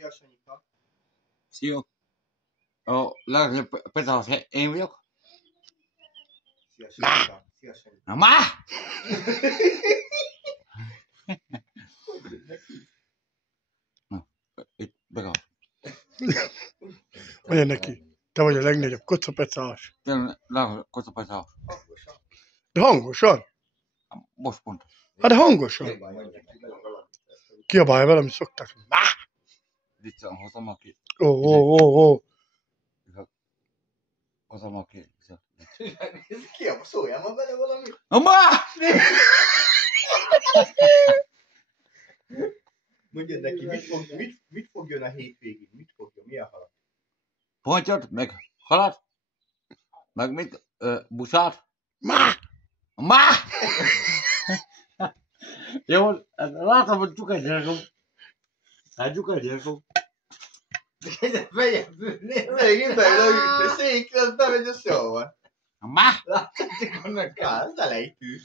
Szia, Sanyika. Szia. A legnagyobb petász én vagyok. Szia, Sanyika. Szia, Sanyika. Na már! Na, itt bekap. Olyan neki. Te vagy a legnagyobb kocapecás. Tényleg legnagyobb kocapetás. Hangosan. De hangosan? Most pont. Hát de hangosan. Kiabálj velem, hogy szokták. Viccen hozom aki. Ó. Hozom aki. Szóljál ma bele valamit. Na már! Mondjad neki, mit fog jön a hétvégén? Mit fog jön? Mi a halat? Pontyot, meg halat. Meg mit? Busát. Má! Már! Jó, látom, hogy csukad gyerekom. Hát csukad gyerekom. Megint beülök, székre, az bemegy a szóval. Már! Látszik annak kell, az elejtű.